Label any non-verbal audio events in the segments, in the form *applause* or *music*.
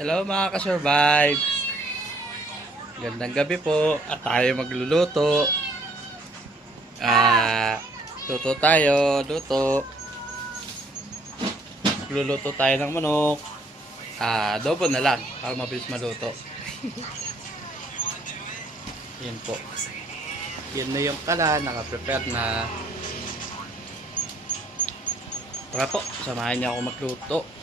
Hello mga ka-survive. Gandang gabi po at tayo magluluto. Ah, luto tayo, luto. Magluluto tayo ng manok. Ah, adobo na lang para mabilis maluto. Yan po. Yan na yung kala, naka-prepare na. Tara po, samahan niyo ako magluto.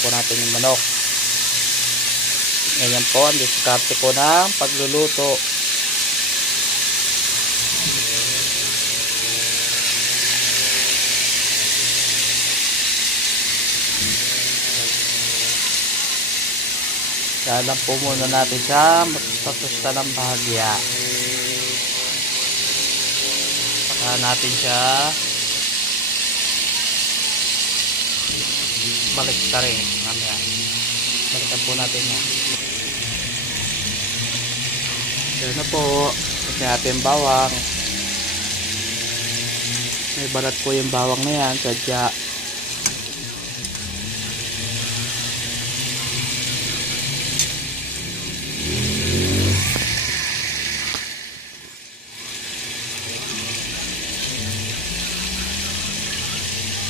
Po natin yung manok. Ngayon po, ang diskarte ko ng pagluluto. Salang po muna natin siya matatusta ng bahagya. Saka natin siya balik ka rin. Mamaya. Balikan po natin yan. Yun na po. Kasi natin bawang. May balat po yung bawang na yan. Sadya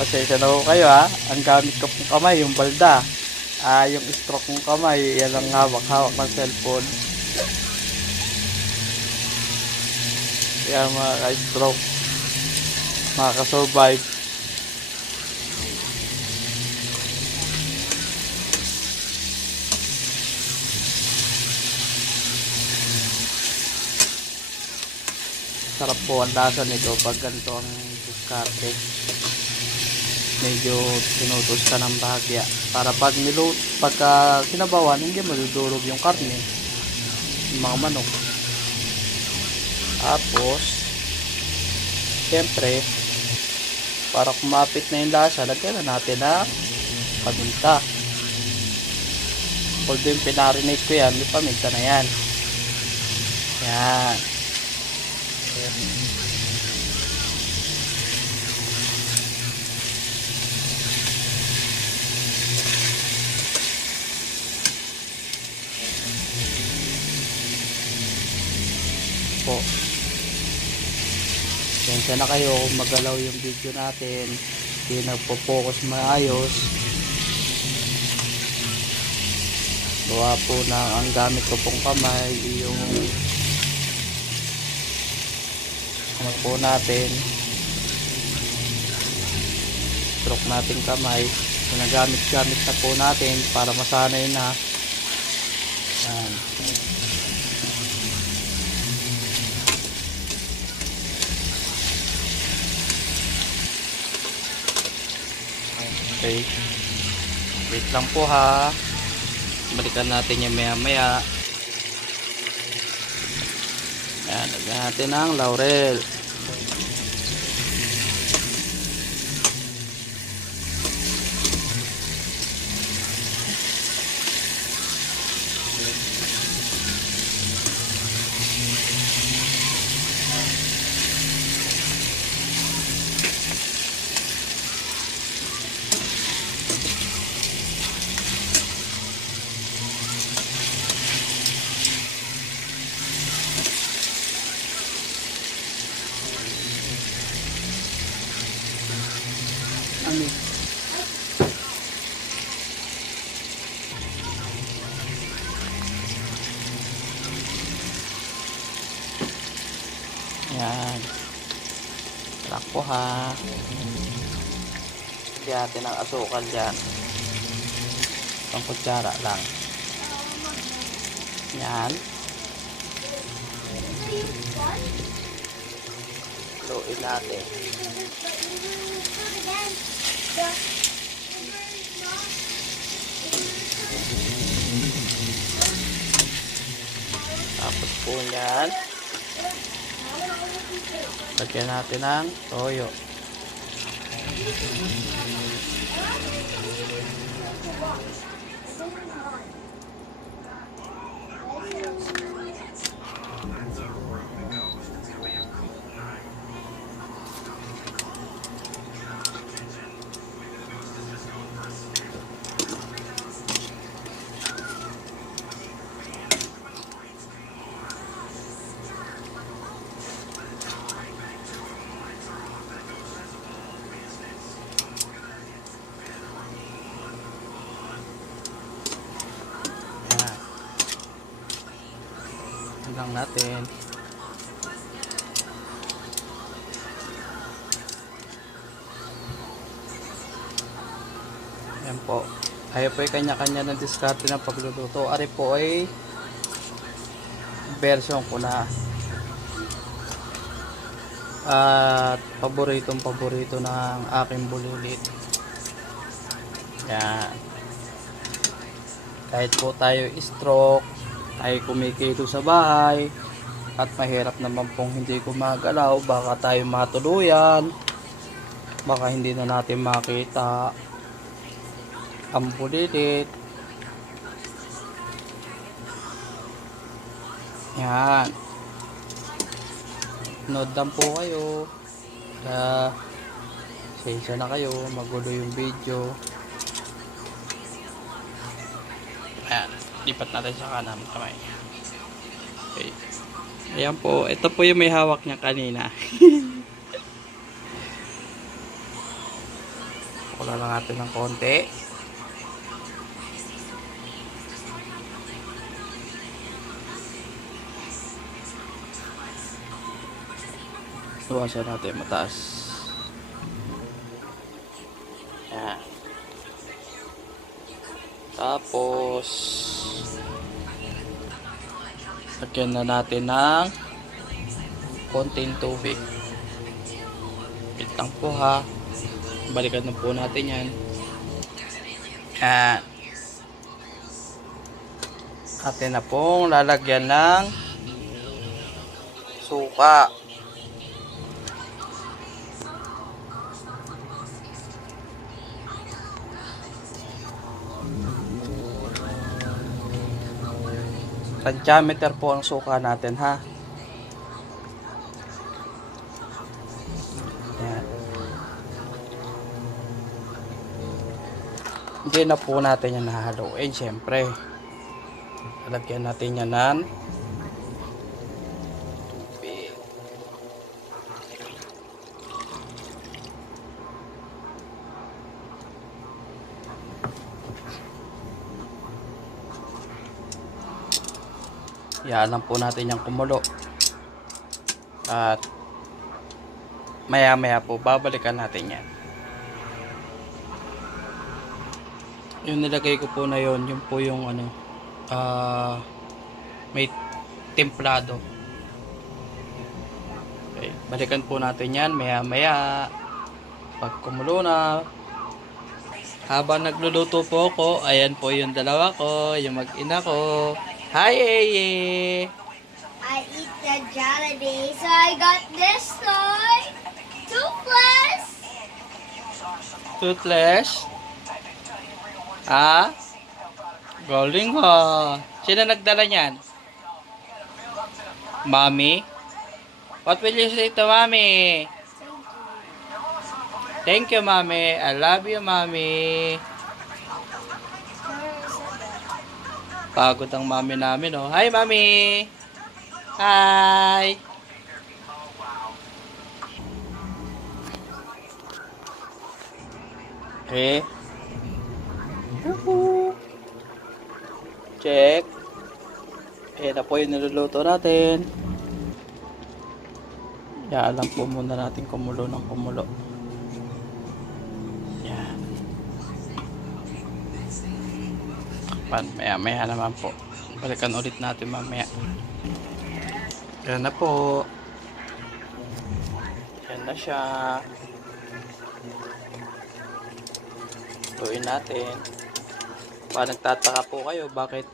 Pasensya na ko kayo ha. Ang gamit ko pong kamay, yung balda. Ah, yung stroke kong kamay, yan ang hawak-hawak ng cellphone. Kaya mga ka-stroke, mga ka-survive. Sarap po ang lasa nito pag ganito ang diskarte medyo tinutos ka ng bahagya para pag nilo pagka sinabawan hindi madudurog yung karne yung mga manok. Tapos syempre para kumapit na yung lasa lagyan na natin na paminta. Although yung pinarinate ko yan may paminta na yan. Yan Pensya na kayo kung magalaw yung video natin. Hindi nagpo-focus maayos. Gawa po na ang gamit ko pong kamay yung kamay po natin. Stroke natin kamay. Ginagamit-gamit na po natin para masanay na. Okay. Wait lang po ha. Balikan natin yung maya maya. Ayan, natin ang laurel. Ha. Lagyan natin ang asukal dyan. Pang kutsara lang. Yan. Luin natin. Tapos po yan. Lagyan natin ng toyo. Yan. Natin. Yan po. Tayo po ay kanya-kanya ng diskarte ng pagluluto. Ari po ay version ko na. At paboritong paborito ng aking bulilit. Yan kahit po tayo stroke, tayo kumikito sa bahay, at mahirap naman pong hindi gumagalaw, baka tayo matuluyan, baka hindi na natin makita ang bulilit. Yan. Nood lang po kayo. Kaya, sensya na kayo, magulo yung video. Lipat natin sa kanan kamay. Okay. Ayan po, ito po yung may hawak niya kanina. *laughs* Kulang lang natin ng konti. Iwasan natin mataas. Ayan. Tapos, lagyan na natin ng konting tubig. Wait lang po ha. Balikan na po natin yan. Yan. Atin na pong lalagyan ng suka. Tadyameter po ang suka natin ha. Yan. Hindi na po natin yan nahaluin syempre. Lalagyan natin yan ng Yan lang po natin yung kumulo. At maya maya po babalikan natin yan. Yung nilagay ko po na yon yun po yung ano, ah may templado. Okay, balikan po natin yan maya maya. Pag kumulo na, habang nagluluto po ako, ayan po yung dalawa ko, yung mag-ina ko. Hi, Eye! I eat the Jollibee, so I got this toy. Toothless. Toothless? Ha? Galing ha. Sino nagdala niyan? Mommy? What will you say to mommy? Thank you, mommy. I love you, mommy. Pagod ang mami namin, oh. Hi, mami! Hi! Okay. Yuhu. Check. Ayan na po yung niluluto natin. Yan lang po muna natin kumulo ng kumulo. Maya maya naman po. Balikan ulit natin mamaya. Yan na po. Yan na siya. Tuin natin. Pa nagtataka po kayo bakit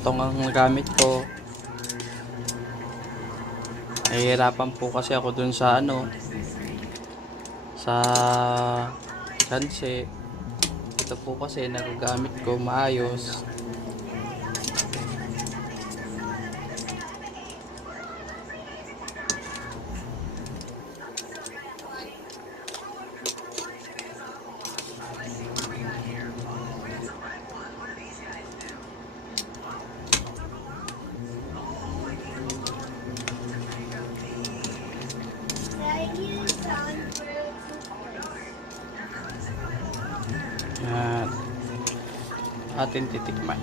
itong ang gamit ko. Nahihirapan po kasi ako dun sa ano sa chance. Ito po kasi nagagamit ko maayos. Atin titikman.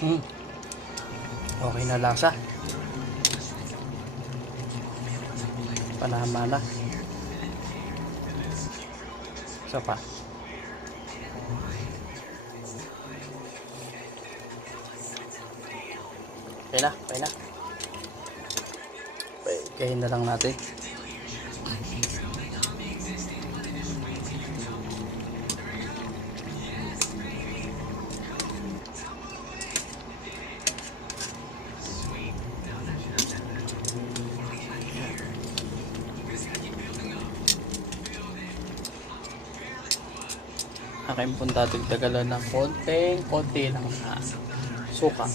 Hmm. Okay na lasa. Panama na. Isa pa. Okay na, okay na. Kain na lang natin. Aking punta dagdagan ng konting, konti lang na suka.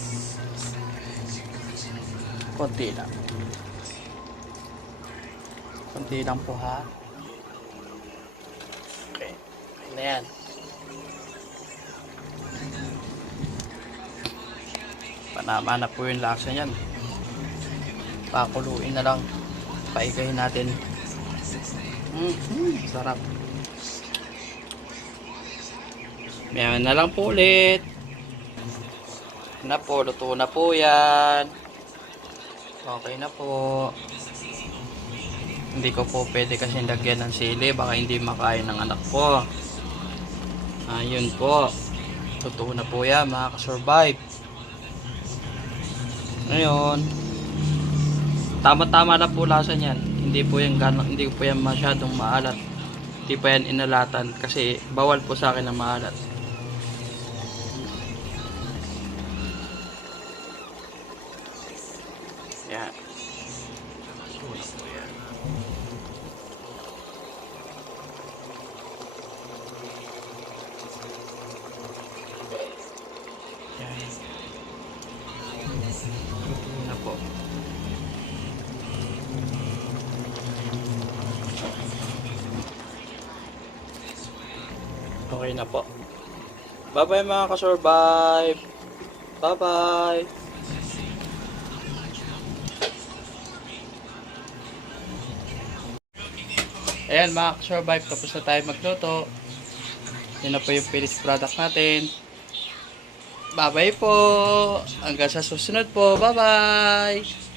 Konti lang. Konti lang po ha. Okay. Na yan. Panama na po yung lasa niyan. Pakuluin na lang. Paigayin natin. Mm, sarap. Meron na lang po ulit. Na po, luto na po yan. Okay na po. Hindi ko po pwede kasi lagyan ng sili. Baka hindi makain ng anak ko. Ayun po. Totoo na po yan. Makakasurvive. Ngayon. Tama-tama na po lasa niyan. Hindi po yan hindi po yan masyadong maalat. Hindi pa yan inalatan kasi bawal po sa akin na maalat. Okay na po. Bye-bye mga ka-survive. Bye-bye. Ayan mga ka-survive, tapos na tayo magluto. Yan na po yung finished product natin. Bye-bye po. Hanggang sa susunod po. Bye-bye.